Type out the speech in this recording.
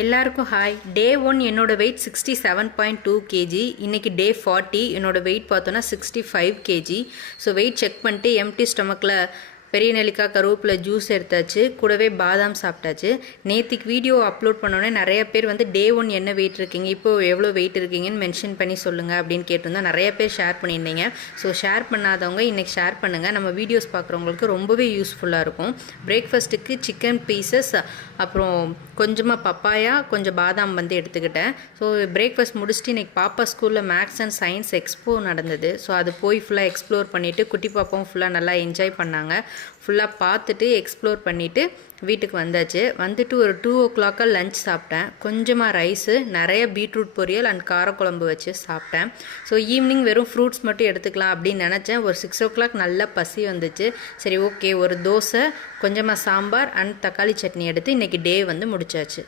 எல்லாருக்கும் ஹாய். டே 1 என்னோட wait 67.2 KG. இன்றைக்கி டே 40 என்னோட வெயிட் பார்த்தோன்னா 65 கேஜி. ஸோ வெயிட் செக் பண்ணிட்டு எம்டி ஸ்டொமக்கில் பெரிய நெல்லிக்காய் கருவேப்பிலை ஜூஸ் எடுத்தாச்சு, கூடவே பாதாம் சாப்பிட்டாச்சு. நேற்றுக்கு வீடியோ அப்லோட் பண்ணோன்னே நிறைய பேர் வந்து டே 1 என்ன வெயிட் இருக்கீங்க, இப்போது எவ்வளோ வெயிட் இருக்கீங்கன்னு மென்ஷன் பண்ணி சொல்லுங்கள் அப்படின்னு கேட்டிருந்தோம். நிறைய பேர் ஷேர் பண்ணியிருந்தீங்க. ஸோ ஷேர் பண்ணாதவங்க இன்றைக்கி ஷேர் பண்ணுங்கள். நம்ம வீடியோஸ் பார்க்குறவங்களுக்கு ரொம்பவே யூஸ்ஃபுல்லாக இருக்கும். பிரேக்ஃபாஸ்ட்டுக்கு சிக்கன் பீசஸ், அப்புறம் கொஞ்சமாக பப்பாயா, கொஞ்சம் பாதாம் வந்து எடுத்துக்கிட்டேன். ஸோ பிரேக்ஃபாஸ்ட் முடிச்சுட்டு இன்றைக்கி பாப்பா ஸ்கூலில் மேக்ஸ் அண்ட் சயின்ஸ் எக்ஸ்போ நடந்தது. ஸோ அது போய் ஃபுல்லாக எக்ஸ்ப்ளோர் பண்ணிவிட்டு குட்டி பாப்பாவும் ஃபுல்லாக நல்லா என்ஜாய் பண்ணாங்க. ஃபுல்லாக பார்த்துட்டு எக்ஸ்ப்ளோர் பண்ணிவிட்டு வீட்டுக்கு வந்தாச்சு. வந்துட்டு ஒரு 2 o'clock லஞ்ச் சாப்பிட்டேன். கொஞ்சமாக ரைஸு, நிறைய பீட்ரூட் பொரியல் அண்ட் காரக்குழம்பு வச்சு சாப்பிட்டேன். ஸோ ஈவினிங் வெறும் ஃப்ரூட்ஸ் மட்டும் எடுத்துக்கலாம் அப்படின்னு நினச்சேன். ஒரு 6 o'clock நல்லா பசி வந்துச்சு. சரி ஓகே, ஒரு தோசை, கொஞ்சமாக சாம்பார் அண்ட் தக்காளி சட்னி எடுத்து இன்றைக்கி டே வந்து முடிச்சாச்சு.